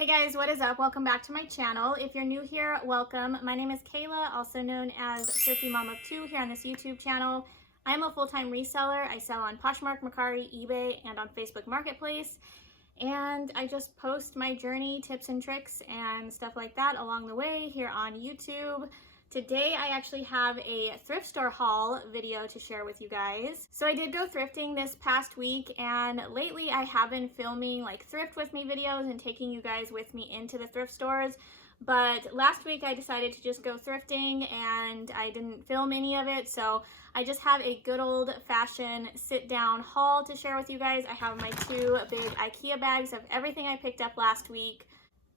Hey guys, what is up? Welcome back to my channel. If you're new here, welcome. My name is Kayla, also known as Thrifty Mom of Two here on this YouTube channel. I am a full-time reseller. I sell on Poshmark, Mercari, eBay, and on Facebook Marketplace. And I just post my journey, tips and tricks, and stuff like that along the way here on YouTube. Today I actually have a thrift store haul video to share with you guys. So I did go thrifting this past week, and lately I have been filming like thrift with me videos and taking you guys with me into the thrift stores. But last week I decided to just go thrifting and I didn't film any of it. So I just have a good old fashioned sit down haul to share with you guys. I have my two big IKEA bags of everything I picked up last week.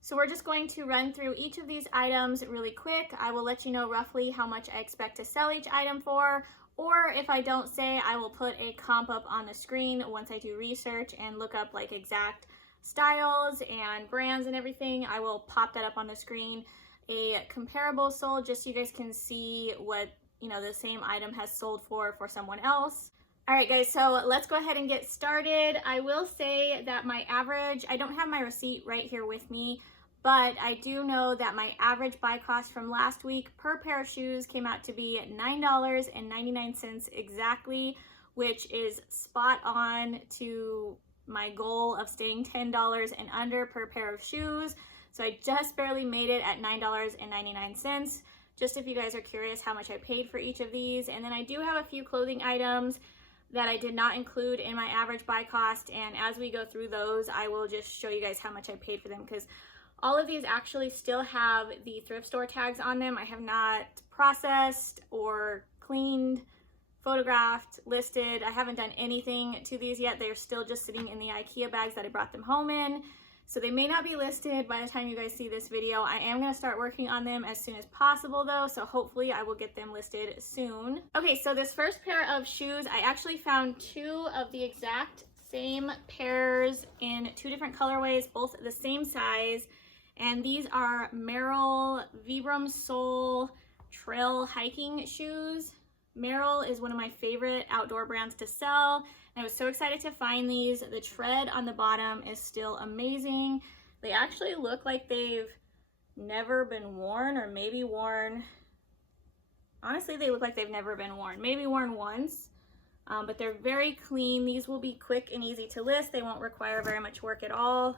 So we're just going to run through each of these items really quick. I will let you know roughly how much I expect to sell each item for, or if I don't say, I will put a comp up on the screen once I do research and look up like exact styles and brands and everything. I will pop that up on the screen, a comparable sold, just so you guys can see what, you know, the same item has sold for someone else. All right guys, so let's go ahead and get started. I will say that my average, I don't have my receipt right here with me, but I do know that my average buy cost from last week per pair of shoes came out to be $9.99 exactly, which is spot on to my goal of staying $10 and under per pair of shoes. So I just barely made it at $9.99. Just if you guys are curious how much I paid for each of these. And then I do have a few clothing items that I did not include in my average buy cost. And as we go through those, I will just show you guys how much I paid for them, because all of these actually still have the thrift store tags on them. I have not processed or cleaned, photographed, listed. I haven't done anything to these yet. They're still just sitting in the IKEA bags that I brought them home in. So they may not be listed by the time you guys see this video. I am gonna start working on them as soon as possible though, so hopefully I will get them listed soon. Okay, so this first pair of shoes, I actually found two of the exact same pairs in two different colorways, both the same size. And these are Merrell Vibram Sole trail hiking shoes. Merrell is one of my favorite outdoor brands to sell. And I was so excited to find these. The tread on the bottom is still amazing. They actually look like they've never been worn, or maybe worn. Honestly, they look like they've never been worn. Maybe worn once, but they're very clean. These will be quick and easy to list. They won't require very much work at all.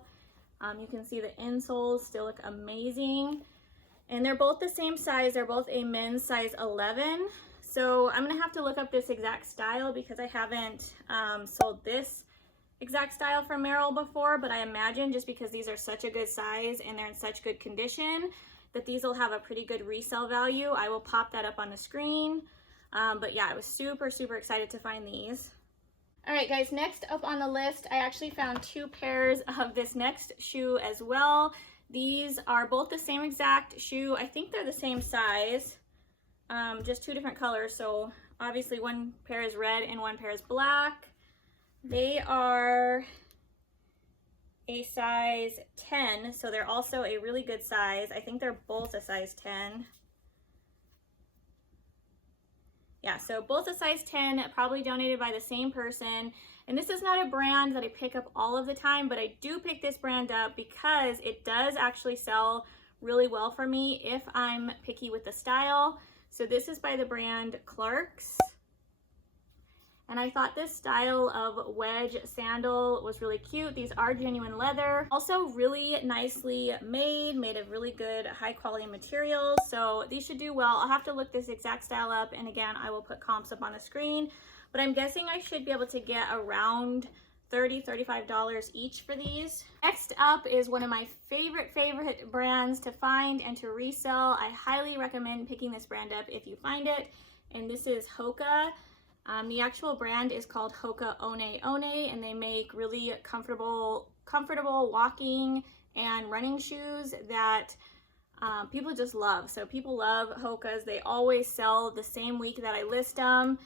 You can see the insoles still look amazing, and they're both the same size. They're both a men's size 11. So I'm gonna have to look up this exact style because I haven't sold this exact style from Merrell before, but I imagine just because these are such a good size and they're in such good condition that these will have a pretty good resale value. I will pop that up on the screen. But yeah, I was super excited to find these. All right guys, next up on the list, I actually found two pairs of this next shoe as well. These are both the same exact shoe. I think they're the same size, just two different colors. So obviously one pair is red and one pair is black. They are a size 10, so they're also a really good size. I think they're both a size 10. Yeah, so both a size 10, probably donated by the same person. And this is not a brand that I pick up all of the time, but I do pick this brand up because it does actually sell really well for me if I'm picky with the style. So this is by the brand Clark's. And I thought this style of wedge sandal was really cute. These are genuine leather. Also really nicely made of really good high quality materials. So these should do well. I'll have to look this exact style up, and again, I will put comps up on the screen. But I'm guessing I should be able to get around $30–35 each for these. Next up is one of my favorite brands to find and to resell. I highly recommend picking this brand up if you find it. And this is Hoka. The actual brand is called Hoka One, and they make really comfortable walking and running shoes that people just love. So people love Hokas. They always sell the same week that I list them.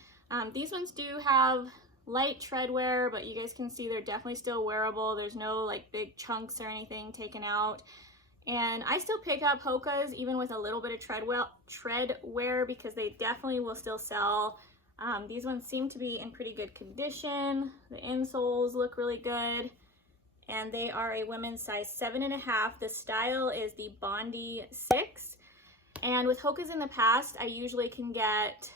These ones do have light tread wear, but you guys can see they're definitely still wearable. There's no like big chunks or anything taken out. And I still pick up Hokas even with a little bit of tread wear because they definitely will still sell. These ones seem to be in pretty good condition. The insoles look really good. and they are a women's size 7.5. The style is the Bondi 6. And with Hokas in the past, I usually can get,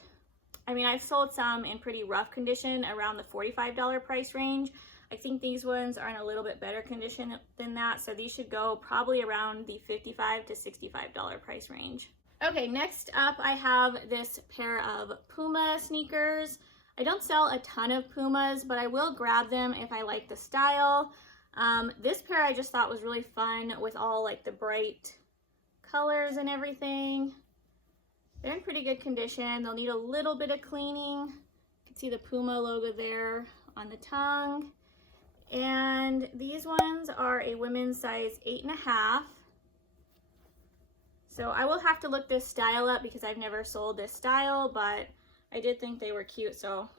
I mean, I've sold some in pretty rough condition around the $45 price range. I think these ones are in a little bit better condition than that, so these should go probably around the $55 to $65 price range. Okay, next up I have this pair of Puma sneakers. I don't sell a ton of Pumas, but I will grab them if I like the style. This pair I just thought was really fun with all like the bright colors and everything. They're in pretty good condition. They'll need a little bit of cleaning. You can see the Puma logo there on the tongue. And these ones are a women's size 8.5. So I will have to look this style up because I've never sold this style, but I did think they were cute, so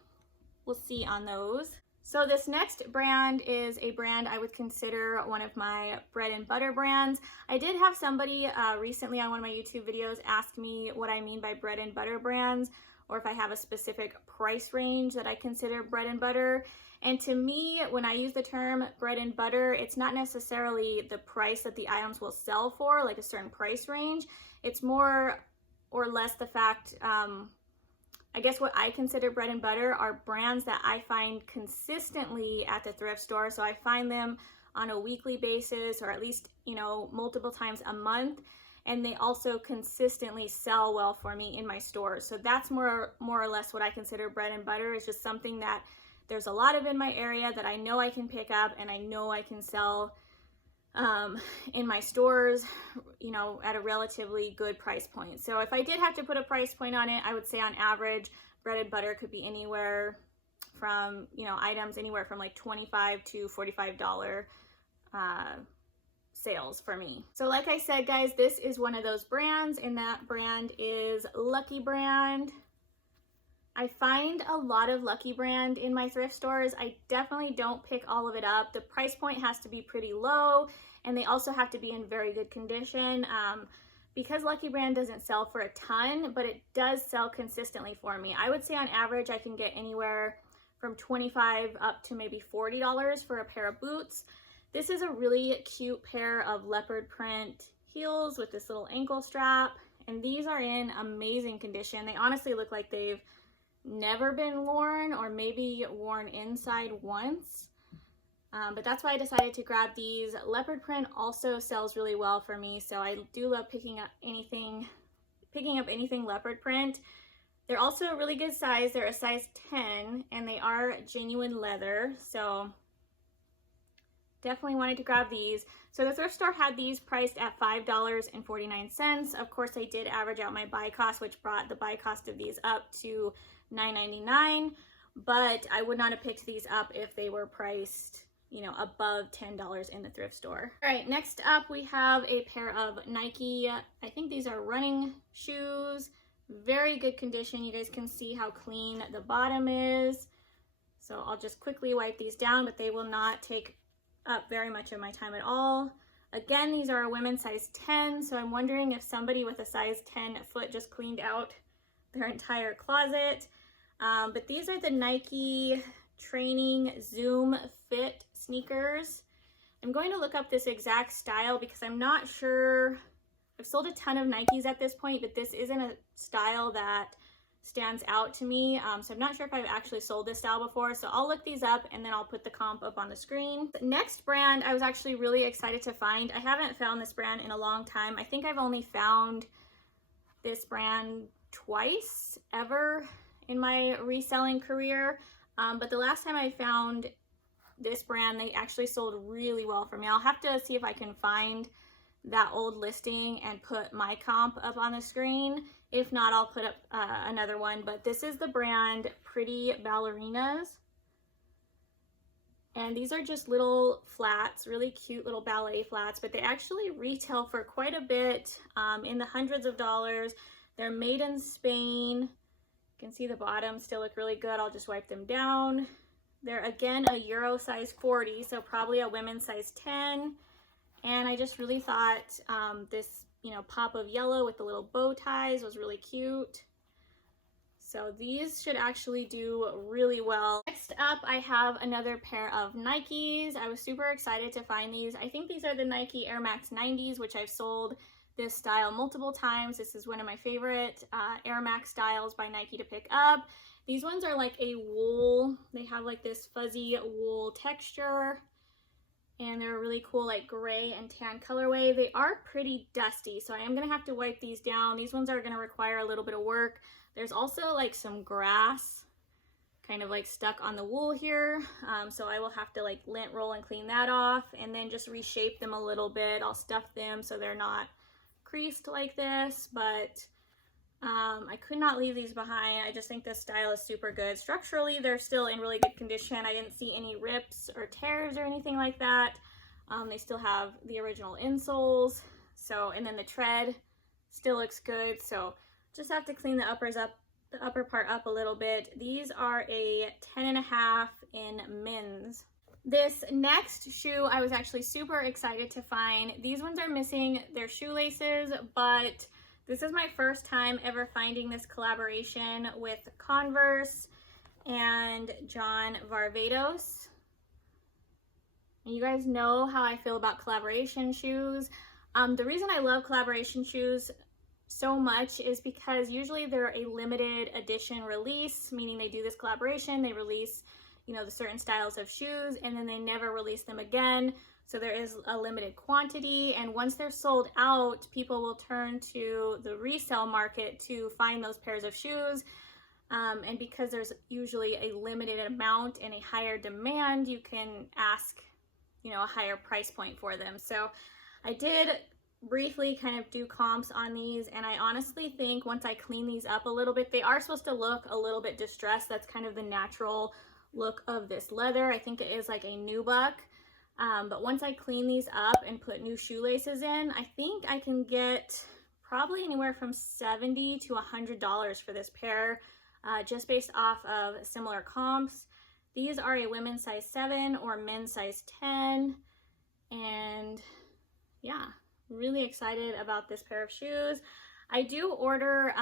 we'll see on those. So this next brand is a brand I would consider one of my bread and butter brands. I did have somebody recently on one of my YouTube videos ask me what I mean by bread and butter brands, or if I have a specific price range that I consider bread and butter. And to me, when I use the term bread and butter, it's not necessarily the price that the items will sell for, like a certain price range. It's more or less the fact, I guess what I consider bread and butter are brands that I find consistently at the thrift store. So I find them on a weekly basis, or at least, you know, multiple times a month. And they also consistently sell well for me in my stores. So that's more or less what I consider bread and butter. It's just something that there's a lot of in my area that I know I can pick up and I know I can sell in my stores, you know, at a relatively good price point. So if I did have to put a price point on it, I would say on average, bread and butter could be anywhere from, you know, items anywhere from like $25 to $45 sales for me. So like I said, guys, this is one of those brands, and that brand is Lucky Brand. I find a lot of Lucky Brand in my thrift stores. I definitely don't pick all of it up. The price point has to be pretty low, and they also have to be in very good condition. Because Lucky Brand doesn't sell for a ton, but it does sell consistently for me. I would say on average I can get anywhere from $25 up to maybe $40 for a pair of boots. This is a really cute pair of leopard print heels with this little ankle strap, and these are in amazing condition. They honestly look like they've never been worn, or maybe worn inside once, but that's why I decided to grab these. Leopard print also sells really well for me, so I do love picking up anything leopard print. They're also a really good size. They're a size 10, and they are genuine leather, so definitely wanted to grab these. So the thrift store had these priced at $5.49. Of course, I did average out my buy cost, which brought the buy cost of these up to $9.99, but I would not have picked these up if they were priced, you know, above $10 in the thrift store. All right, next up we have a pair of Nike, I think these are running shoes. Very good condition. You guys can see how clean the bottom is. So I'll just quickly wipe these down, but they will not take up very much of my time at all. Again, these are a women's size 10, so I'm wondering if somebody with a size 10 foot just cleaned out their entire closet. But these are the Nike Training Zoom Fit sneakers. I'm going to look up this exact style because I'm not sure. I've sold a ton of Nikes at this point, but this isn't a style that stands out to me. So I'm not sure if I've actually sold this style before. So I'll look these up and then I'll put the comp up on the screen. The next brand I was actually really excited to find. I haven't found this brand in a long time. I think I've only found this brand twice ever in my reselling career. But the last time I found this brand, they actually sold really well for me. I'll have to see if I can find that old listing and put my comp up on the screen. If not, I'll put up another one, but this is the brand Pretty Ballerinas. And these are just little flats, really cute little ballet flats, but they actually retail for quite a bit, in the hundreds of dollars. They're made in Spain. You can see the bottoms still look really good. I'll just wipe them down. They're again a Euro size 40, so probably a women's size 10. And I just really thought this, you know, pop of yellow with the little bow ties was really cute. So these should actually do really well. Next up, I have another pair of Nikes. I was super excited to find these. I think these are the Nike Air Max 90s, which I've sold this style multiple times. This is one of my favorite Air Max styles by Nike to pick up. These ones are like a wool. They have like this fuzzy wool texture, and they're a really cool like gray and tan colorway. They are pretty dusty, so I am gonna have to wipe these down. These ones are gonna require a little bit of work. There's also like some grass kind of like stuck on the wool here, so I will have to like lint roll and clean that off, and then just reshape them a little bit. I'll stuff them so they're not creased like this, but I could not leave these behind. I just think this style is super good. Structurally, they're still in really good condition. I didn't see any rips or tears or anything like that. They still have the original insoles, so, and then the tread still looks good, so just have to clean the upper part up a little bit. These are a 10.5 in men's. This next shoe I was actually super excited to find. These ones are missing their shoelaces, but this is my first time ever finding this collaboration with Converse and John Varvatos. And you guys know how I feel about collaboration shoes. The reason I love collaboration shoes so much is because usually they're a limited edition release, meaning they do this collaboration, they release, you know, the certain styles of shoes, and then they never release them again. So there is a limited quantity, and once they're sold out, people will turn to the resale market to find those pairs of shoes. And because there's usually a limited amount and a higher demand, you can ask, you know, a higher price point for them. So I did briefly kind of do comps on these, and I honestly think once I clean these up a little bit, they are supposed to look a little bit distressed. That's kind of the natural look of this leather. I think it is like a nubuck, but once I clean these up and put new shoelaces in, I think I can get probably anywhere from $70 to $100 for this pair, just based off of similar comps. These are a women's size 7 or men's size 10, and yeah, really excited about this pair of shoes. I do order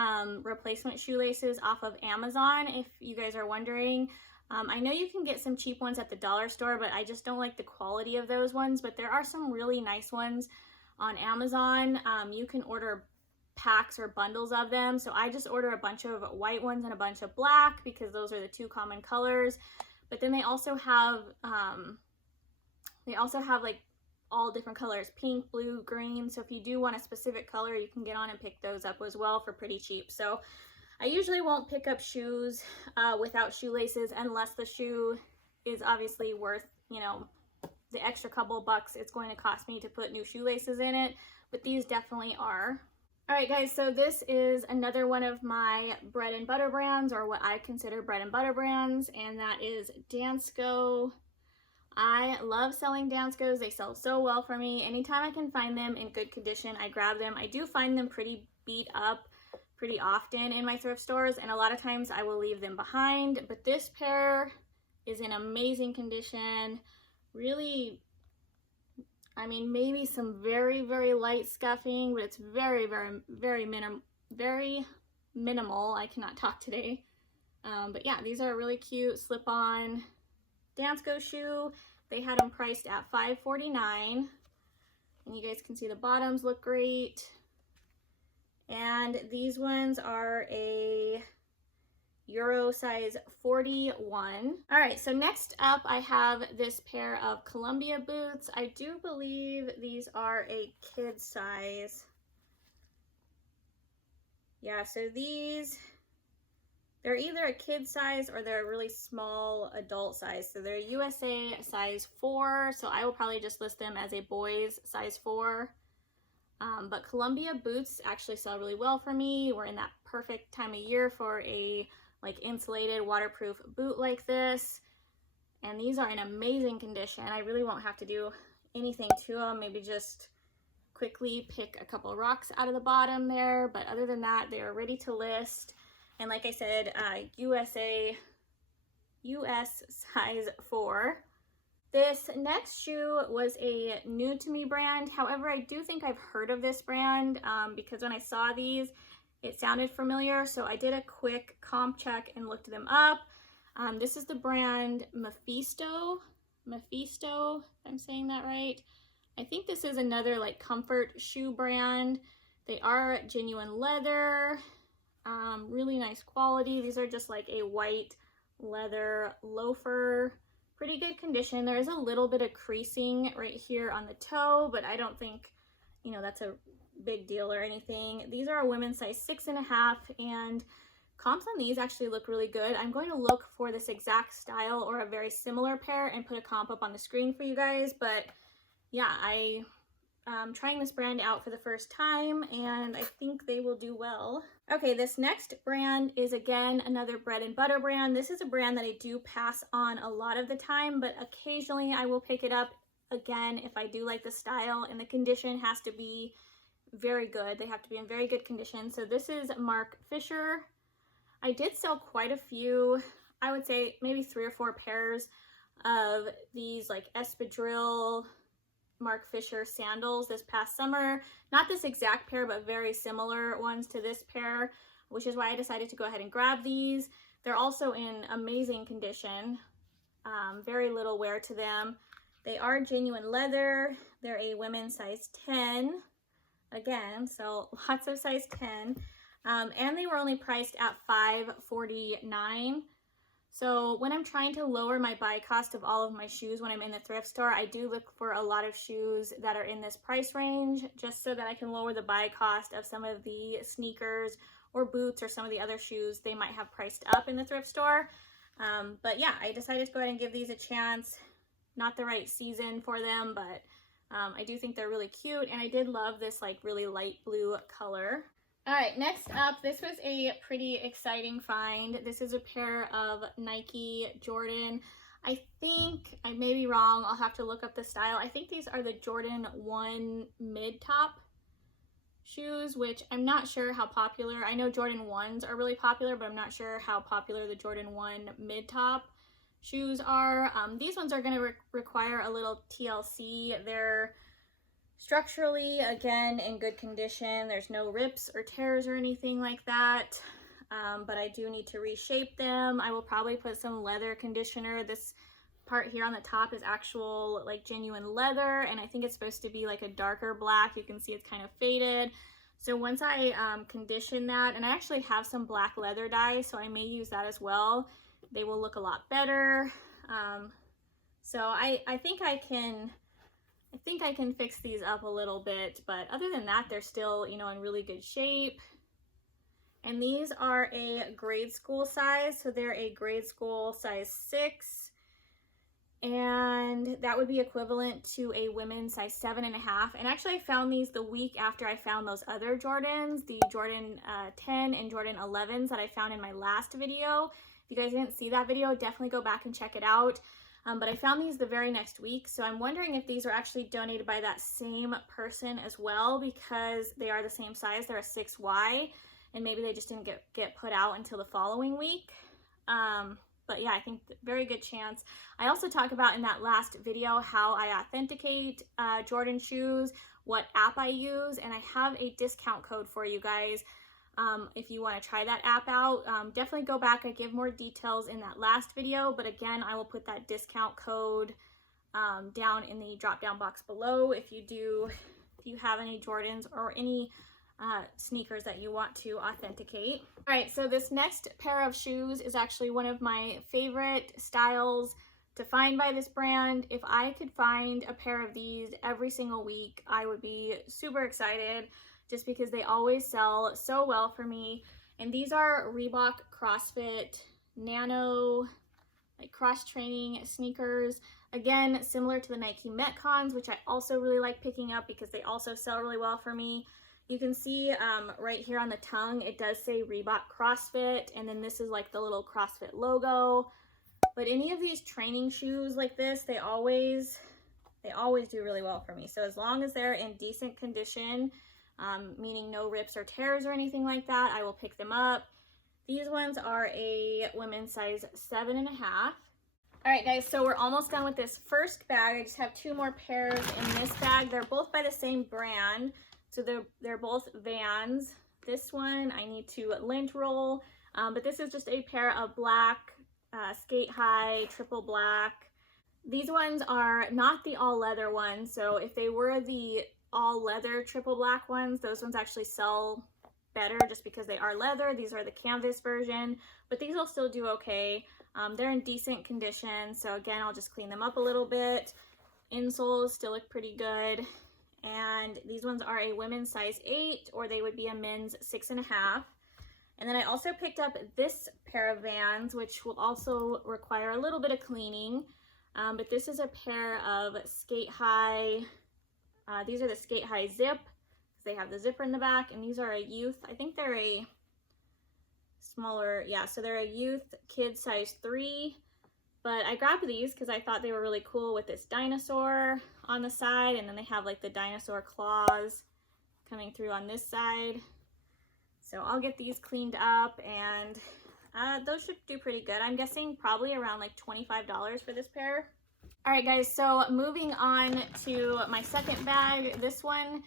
replacement shoelaces off of Amazon, if you guys are wondering. I know you can get some cheap ones at the dollar store, but I just don't like the quality of those ones. But there are some really nice ones on Amazon. You can order packs or bundles of them. So I just order a bunch of white ones and a bunch of black because those are the two common colors. But then they also have like all different colors, pink, blue, green. So if you do want a specific color, you can get on and pick those up as well for pretty cheap. So I usually won't pick up shoes without shoelaces unless the shoe is obviously worth, you know, the extra couple bucks it's going to cost me to put new shoelaces in it, but these definitely are. All right, guys, so this is another one of my bread and butter brands, or what I consider bread and butter brands, and that is Dansko. I love selling Danskos. They sell so well for me. Anytime I can find them in good condition, I grab them. I do find them pretty beat up pretty often in my thrift stores, and a lot of times I will leave them behind, but this pair is in amazing condition. Really, I mean, maybe some very, very light scuffing, but it's very, very minimal. I cannot talk today. But yeah, these are a really cute slip-on Dansko shoe. They had them priced at $5.49, and you guys can see the bottoms look great. And these ones are a Euro size 41. All right, so next up I have this pair of Columbia boots. I do believe these are a kid size. Yeah, so they're either a kid size or they're a really small adult size. So they're USA size 4, so I will probably just list them as a boys size 4. But Columbia boots actually sell really well for me. We're in that perfect time of year for a like insulated waterproof boot like this. And these are in amazing condition. I really won't have to do anything to them. Maybe just quickly pick a couple rocks out of the bottom there. But other than that, they are ready to list. And like I said, US size 4. This next shoe was a new to me brand. However, I do think I've heard of this brand because when I saw these, it sounded familiar, so I did a quick comp check and looked them up. This is the brand Mephisto, if I'm saying that right. I think this is another like comfort shoe brand. They are genuine leather, really nice quality. These are just like a white leather loafer, pretty good condition. There is a little bit of creasing right here on the toe, but I don't think, you know, that's a big deal or anything. These are a women's size 6.5, and comps on these actually look really good. I'm going to look for this exact style or a very similar pair and put a comp up on the screen for you guys. But yeah, I'm trying this brand out for the first time, and I think they will do well. Okay, this next brand is again another bread and butter brand. This is a brand that I do pass on a lot of the time, but occasionally I will pick it up again if I do like the style, and the condition has to be very good. They have to be in very good condition. So this is Mark Fisher. I did sell quite a few, I would say maybe 3 or 4 pairs of these like espadrille Mark Fisher sandals this past summer. Not this exact pair, but very similar ones to this pair, which is why I decided to go ahead and grab these. They're also in amazing condition, very little wear to them. They are genuine leather. They're a women's size 10. Again, so lots of size 10. And they were only priced at $5.49. So when I'm trying to lower my buy cost of all of my shoes when I'm in the thrift store, I do look for a lot of shoes that are in this price range, just so that I can lower the buy cost of some of the sneakers or boots or some of the other shoes they might have priced up in the thrift store. But yeah, I decided to go ahead and give these a chance. Not the right season for them, but I do think they're really cute, and I did love this like really light blue color. All right, next up, this was a pretty exciting find. This is a pair of Nike Jordan. I think, I may be wrong, I'll have to look up the style. I think these are the Jordan 1 mid-top shoes, which I'm not sure how popular. I know Jordan 1s are really popular, but I'm not sure how popular the Jordan 1 mid-top shoes are. These ones are going to require a little TLC. They're structurally, again, in good condition. There's no rips or tears or anything like that, but I do need to reshape them. I will probably put some leather conditioner. This part here on the top is actual like genuine leather, and I think it's supposed to be like a darker black. You can see it's kind of faded. So once I condition that, and I actually have some black leather dye, so I may use that as well, they will look a lot better. So I think I can fix these up a little bit, but other than that, they're still, you know, in really good shape. And these are a grade school size, so they're a grade school size 6, and that would be equivalent to a women's size 7.5. And actually I found these the week after I found those other Jordans, the Jordan 10 and Jordan 11s that I found in my last video. If you guys didn't see that video, definitely go back and check it out. But I found these the very next week, so I'm wondering if these were actually donated by that same person as well, because they are the same size. They're a 6Y, and maybe they just didn't get put out until the following week. But yeah, I think very good chance. I also talk about in that last video how I authenticate Jordan shoes, what app I use, and I have a discount code for you guys. If you want to try that app out, definitely go back. I give more details in that last video, but again, I will put that discount code down in the drop down box below if you have any Jordans or any sneakers that you want to authenticate. All right, so this next pair of shoes is actually one of my favorite styles to find by this brand. If I could find a pair of these every single week, I would be super excited, just because they always sell so well for me. And these are Reebok CrossFit Nano, like cross-training sneakers. Again, similar to the Nike Metcons, which I also really like picking up because they also sell really well for me. You can see right here on the tongue, it does say Reebok CrossFit, and then this is like the little CrossFit logo. But any of these training shoes like this, they always do really well for me. So as long as they're in decent condition, meaning no rips or tears or anything like that, I will pick them up. These ones are a women's size 7.5. All right, guys, so we're almost done with this first bag. I just have 2 more pairs in this bag. They're both by the same brand, so they're both Vans. This one I need to lint roll, but this is just a pair of black skate high triple black. These ones are not the all leather ones, so if they were the all leather triple black ones, those ones actually sell better just because they are leather. These are the canvas version, but these will still do okay. They're in decent condition, so again, I'll just clean them up a little bit. Insoles still look pretty good. And these ones are a women's size 8, or they would be a men's 6.5. And then I also picked up this pair of Vans, which will also require a little bit of cleaning. But this is a pair of skate high. These are the skate high zip. They have the zipper in the back, and these are a youth. I think they're a smaller, yeah, so they're a youth kid size 3. But I grabbed these because I thought they were really cool with this dinosaur on the side, and then they have like the dinosaur claws coming through on this side. So I'll get these cleaned up, and those should do pretty good. I'm guessing probably around like $25 for this pair. All right, guys, so moving on to my second bag. This one,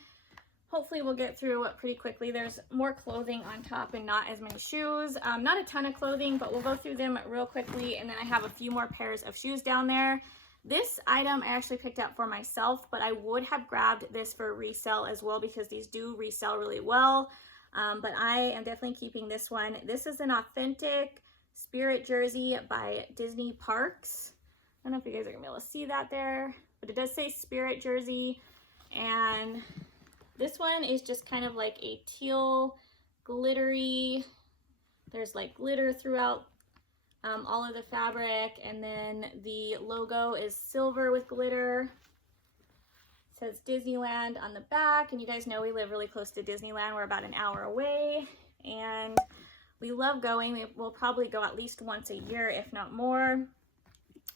hopefully we'll get through pretty quickly. There's more clothing on top and not as many shoes. Not a ton of clothing, but we'll go through them real quickly, and then I have a few more pairs of shoes down there. This item I actually picked up for myself, but I would have grabbed this for resale as well because these do resell really well. But I am definitely keeping this one. This is an authentic Spirit jersey by Disney Parks. I don't know if you guys are gonna be able to see that there, but it does say Spirit jersey. And this one is just kind of like a teal, glittery, there's like glitter throughout all of the fabric, and then the logo is silver with glitter. It says Disneyland on the back, and you guys know we live really close to Disneyland. We're about an hour away, and we love going. We'll probably go at least once a year, if not more.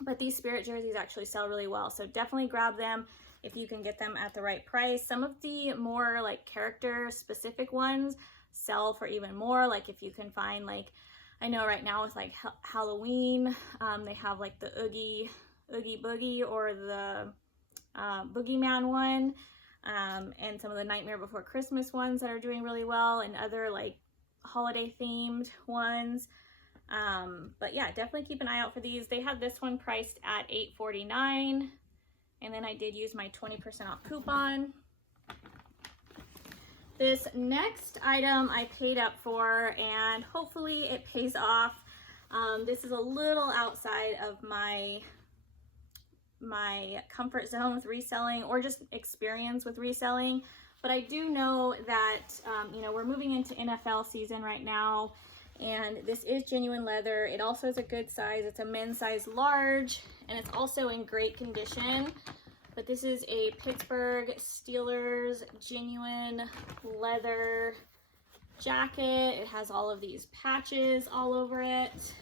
But these Spirit jerseys actually sell really well, so definitely grab them if you can get them at the right price. Some of the more like character specific ones sell for even more. Like if you can find, like, I know right now with like Halloween, they have like the Oogie Boogie or the Boogeyman one, and some of the Nightmare Before Christmas ones that are doing really well, and other like holiday themed ones. But yeah, definitely keep an eye out for these. They have this one priced at $8.49, and then I did use my 20% off coupon. This next item I paid up for, and hopefully it pays off. This is a little outside of my comfort zone with reselling, or just experience with reselling, but I do know that you know, we're moving into NFL season right now, and this is genuine leather. It also is a good size. It's a men's size large, and it's also in great condition. But this is a Pittsburgh Steelers genuine leather jacket. It has all of these patches all over it.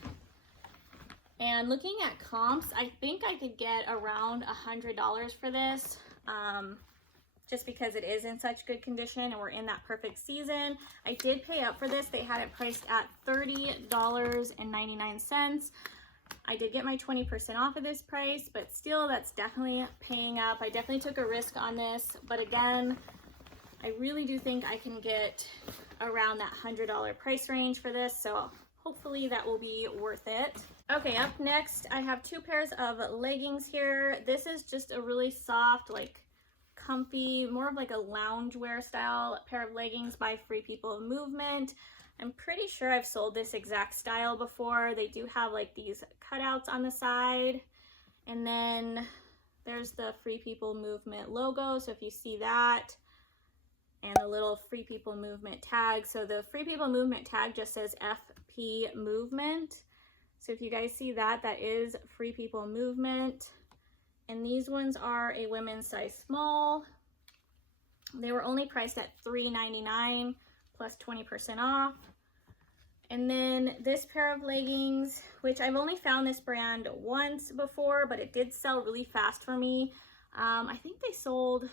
And looking at comps, I think I could get around $100 for this, just because it is in such good condition and we're in that perfect season. I did pay up for this. They had it priced at $30.99. I did get my 20% off of this price, but still, that's definitely paying up. I definitely took a risk on this, but again, I really do think I can get around that $100 price range for this, so hopefully that will be worth it. Okay, up next, I have two pairs of leggings here. This is just a really soft, like comfy, more of like a loungewear style pair of leggings by Free People Movement. I'm pretty sure I've sold this exact style before. They do have like these cutouts on the side, and then there's the Free People Movement logo, so if you see that, and the little Free People Movement tag. So the Free People Movement tag just says FP Movement. So if you guys see that, that is Free People Movement. And these ones are a women's size small. They were only priced at $3.99 plus 20% off. And then this pair of leggings, which I've only found this brand once before, but it did sell really fast for me. I think they sold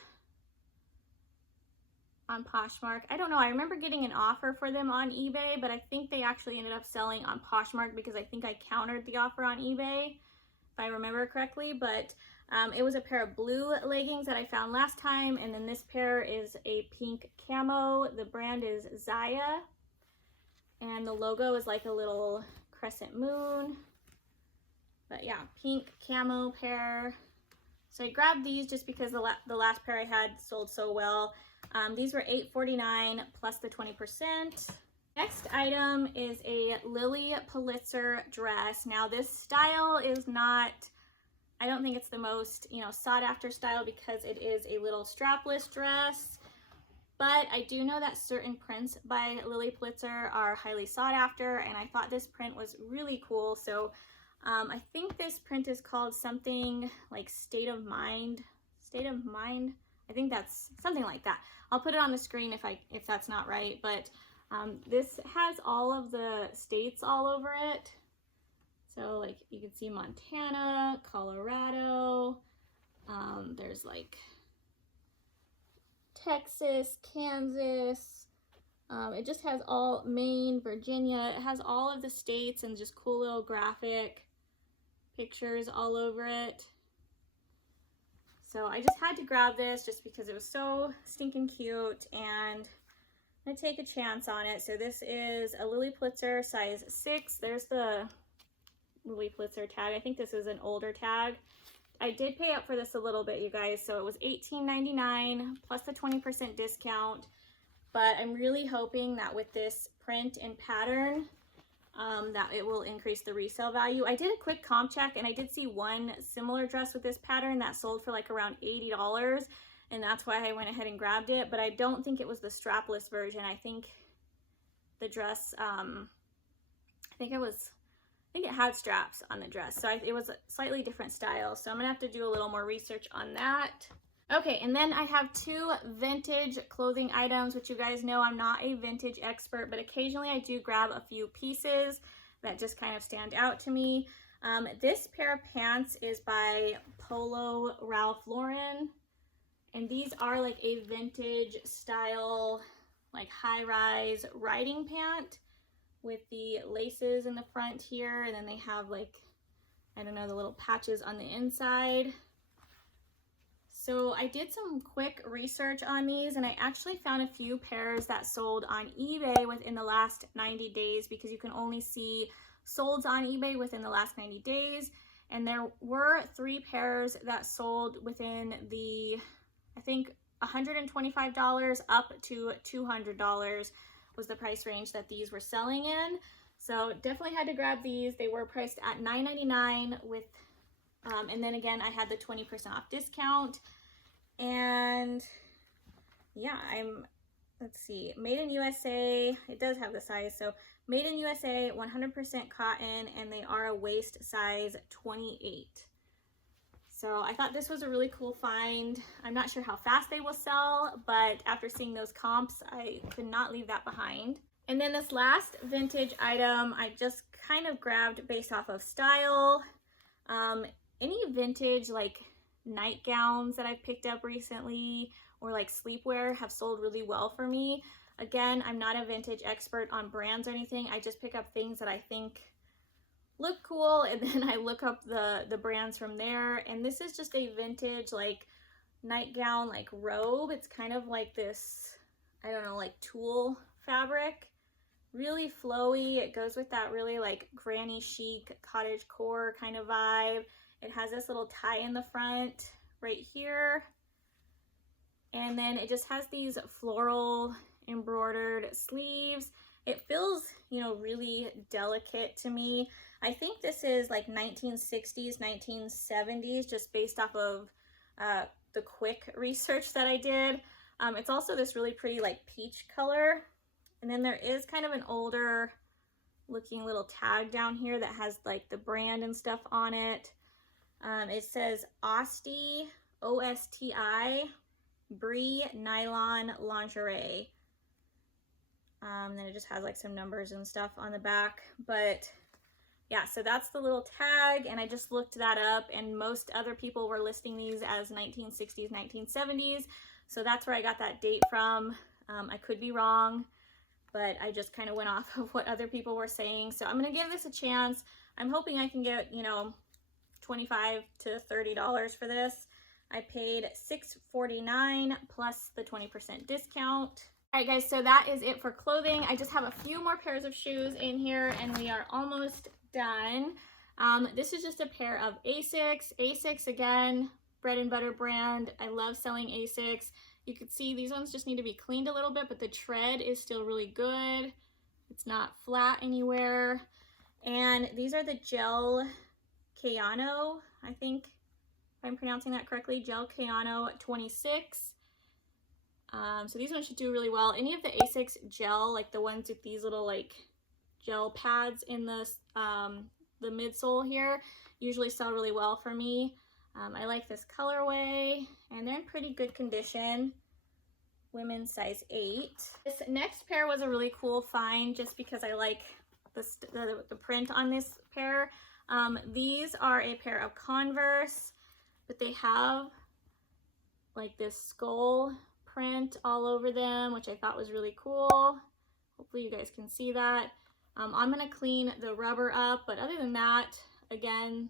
on Poshmark. I don't know. I remember getting an offer for them on eBay, but I think they actually ended up selling on Poshmark because I think I countered the offer on eBay, if I remember correctly. But It was a pair of blue leggings that I found last time, and then this pair is a pink camo. The brand is Zaya, and the logo is like a little crescent moon. But yeah, pink camo pair. So I grabbed these just because the last pair I had sold so well. These were $8.49 plus the 20%. Next item is a Lily Pulitzer dress. Now this style is not, I don't think it's the most, sought after style because it is a little strapless dress. But I do know that certain prints by Lily Pulitzer are highly sought after, and I thought this print was really cool. So I think this print is called something like State of Mind. I think that's something like that. I'll put it on the screen if that's not right, but this has all of the states all over it. So like you can see Montana, Colorado, there's like Texas, Kansas, it just has all Maine, Virginia, it has all of the states and just cool little graphic pictures all over it. So I just had to grab this just because it was so stinking cute, and I'm gonna take a chance on it. So this is a Lily Pulitzer size 6. There's the Lily Pulitzer tag. I think this is an older tag. I did pay up for this a little bit, you guys. So it was $18.99 plus the 20% discount. But I'm really hoping that with this print and pattern, that it will increase the resale value. I did a quick comp check and I did see one similar dress with this pattern that sold for like around $80, and that's why I went ahead and grabbed it. But I don't think it was the strapless version. I think the dress, I think it had straps on the dress, so it was a slightly different style. So I'm gonna have to do a little more research on that. Okay, and then I have 2 vintage clothing items, which you guys know I'm not a vintage expert, but occasionally I do grab a few pieces that just kind of stand out to me. This pair of pants is by Polo Ralph Lauren, and these are like a vintage style, like high-rise riding pant with the laces in the front here, and then they have like, I don't know, the little patches on the inside. So I did some quick research on these, and I actually found a few pairs that sold on eBay within the last 90 days, because you can only see solds on eBay within the last 90 days. And there were 3 pairs that sold within the, I think, $125 up to $200 was the price range that these were selling in. So definitely had to grab these. They were priced at $9.99 with, and then again, I had the 20% off discount. And yeah, let's see, made in USA. It does have the size. So made in USA, 100% cotton, and they are a waist size 28. So I thought this was a really cool find. I'm not sure how fast they will sell, but after seeing those comps, I could not leave that behind. And then this last vintage item, I just kind of grabbed based off of style. Any vintage like nightgowns that I've picked up recently, or like sleepwear, have sold really well for me. Again, I'm not a vintage expert on brands or anything. I just pick up things that I think look cool, and then I look up the brands from there. And this is just a vintage like nightgown, like robe. It's kind of like this, I don't know, like tulle fabric, really flowy. It goes with that really like granny chic cottage core kind of vibe. It has this little tie in the front right here, and then it just has these floral embroidered sleeves. It feels, you know, really delicate to me. I think this is like 1960s, 1970s, just based off of the quick research that I did. It's also this really pretty like peach color. And then there is kind of an older looking little tag down here that has like the brand and stuff on it. It says Osti, O-S-T-I, Brie Nylon Lingerie. Then it just has like some numbers and stuff on the back. But yeah, so that's the little tag, and I just looked that up, and most other people were listing these as 1960s, 1970s. So that's where I got that date from. I could be wrong, but I just kind of went off of what other people were saying. So I'm going to give this a chance. I'm hoping I can get, you know, $25 to $30 for this. I paid $6.49 plus the 20% discount. All right, guys, so that is it for clothing. I just have a few more pairs of shoes in here and we are almost done. This is just a pair of Asics. Asics, again, bread and butter brand. I love selling Asics. You can see these ones just need to be cleaned a little bit, but the tread is still really good. It's not flat anywhere. And these are the Gel Kayano, I think, if I'm pronouncing that correctly, Gel Kayano 26. So these ones should do really well. Any of the Asics gel, like the ones with these little like gel pads in the midsole here, usually sell really well for me. I like this colorway and they're in pretty good condition. Women's size 8. This next pair was a really cool find just because I like the print on this pair. These are a pair of Converse, but they have like this skull print all over them, which I thought was really cool. Hopefully you guys can see that. I'm gonna clean the rubber up, but other than that, again,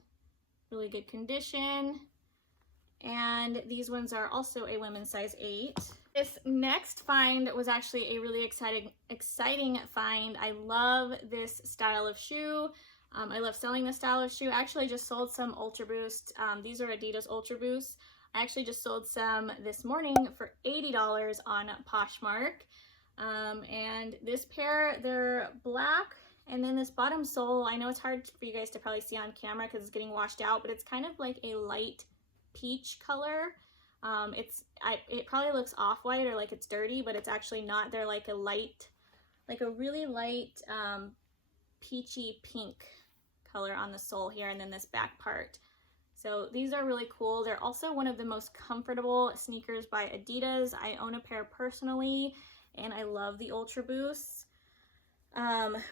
really good condition. And these ones are also a women's size 8. This next find was actually a really exciting find. I love this style of shoe. I love selling this style of shoe. I actually just sold some Ultra Boost. These are Adidas Ultra Boost. I actually just sold some this morning for $80 on Poshmark. And this pair, they're black, and then this bottom sole, I know it's hard for you guys to probably see on camera because it's getting washed out, but it's kind of like a light peach color. It probably looks off-white or like it's dirty, but it's actually not. They're like a really light peachy pink color on the sole here, and then this back part. So these are really cool. They're also one of the most comfortable sneakers by Adidas. I own a pair personally, and I love the Ultra Boosts.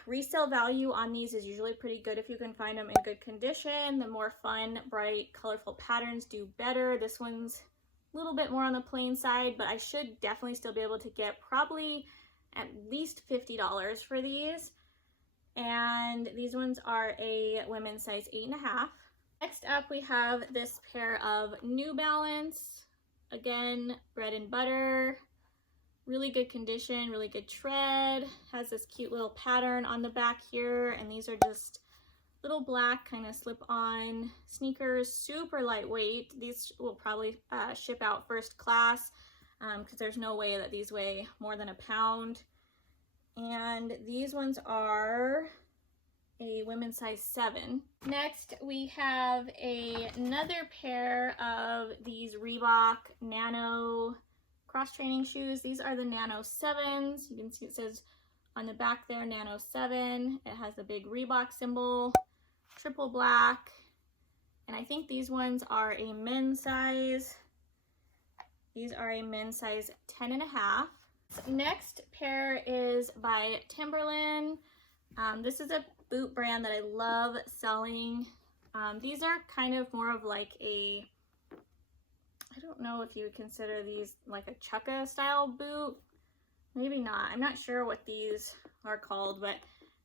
Resale value on these is usually pretty good if you can find them in good condition. The more fun, bright, colorful patterns do better. This one's a little bit more on the plain side, but I should definitely still be able to get probably at least $50 for these. And these ones are a women's size 8.5. Next up, we have this pair of New Balance. Again, bread and butter. Really good condition, really good tread. Has this cute little pattern on the back here, and these are just little black kind of slip-on sneakers, super lightweight. These will probably ship out first class because there's no way that these weigh more than a pound. And these ones are a women's size 7. Next, we have another pair of these Reebok Nano cross-training shoes. These are the Nano 7s. You can see it says on the back there, Nano 7. It has the big Reebok symbol, triple black. And I think these ones are a men's size. These are a men's size 10.5. Next pair is by Timberland. This is a boot brand that I love selling. These are kind of more of like a, I don't know if you would consider these like a chukka style boot. Maybe not. I'm not sure what these are called, but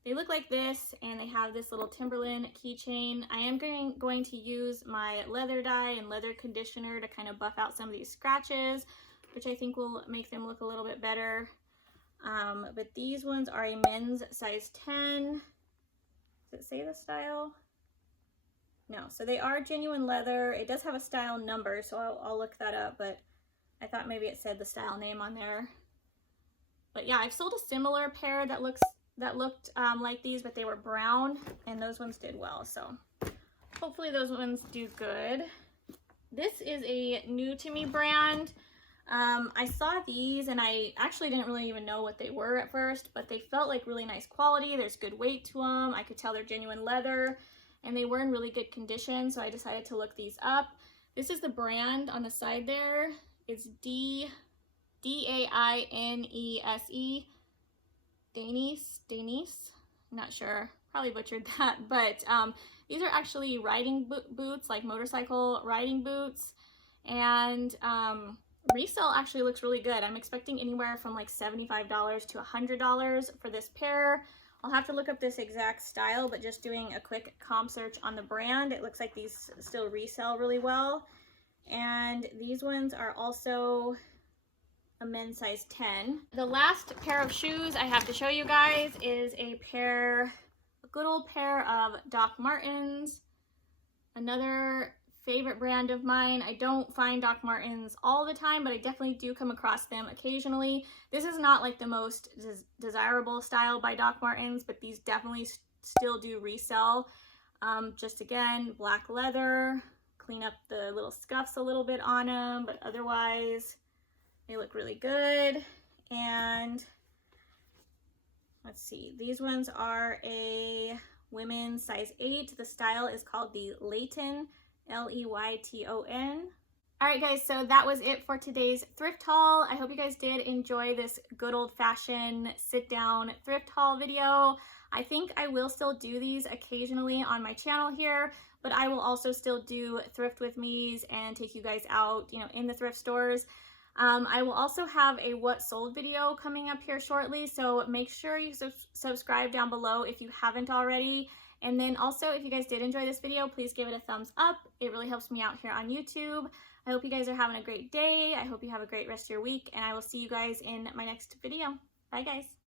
they look like this, and they have this little Timberland keychain. I am going to use my leather dye and leather conditioner to kind of buff out some of these scratches, which I think will make them look a little bit better. But these ones are a men's size 10. Does it say the style? No, so they are genuine leather. It does have a style number, so I'll look that up, but I thought maybe it said the style name on there. But yeah, I've sold a similar pair that looked like these, but they were brown, and those ones did well, so hopefully those ones do good. This is a new to me brand. I saw these and I actually didn't really even know what they were at first, but they felt like really nice quality. There's good weight to them. I could tell they're genuine leather, and they were in really good condition, so I decided to look these up. This is the brand on the side there. It's D-A-I-N-E-S-E. Danice. I'm not sure. Probably butchered that, but these are actually riding boots, like motorcycle riding boots, and resale actually looks really good. I'm expecting anywhere from like $75 to $100 for this pair. I'll have to look up this exact style, but just doing a quick comp search on the brand, it looks like these still resell really well. And these ones are also a men's size 10. The last pair of shoes I have to show you guys is a good old pair of Doc Martens. Another favorite brand of mine. I don't find Doc Martens all the time, but I definitely do come across them occasionally. This is not like the most desirable style by Doc Martens, but these definitely still do resell. Just again, black leather, clean up the little scuffs a little bit on them, but otherwise they look really good. And let's see, these ones are a women's size 8. The style is called the Leyton, Leyton. All right, guys, so that was it for today's thrift haul. I hope you guys did enjoy this good old-fashioned sit-down thrift haul video. I think I will still do these occasionally on my channel here, but I will also still do thrift with me's and take you guys out, you know, in the thrift stores. I will also have a what sold video coming up here shortly, so make sure you subscribe down below if you haven't already. And then also, if you guys did enjoy this video, please give it a thumbs up. It really helps me out here on YouTube. I hope you guys are having a great day. I hope you have a great rest of your week, and I will see you guys in my next video. Bye, guys.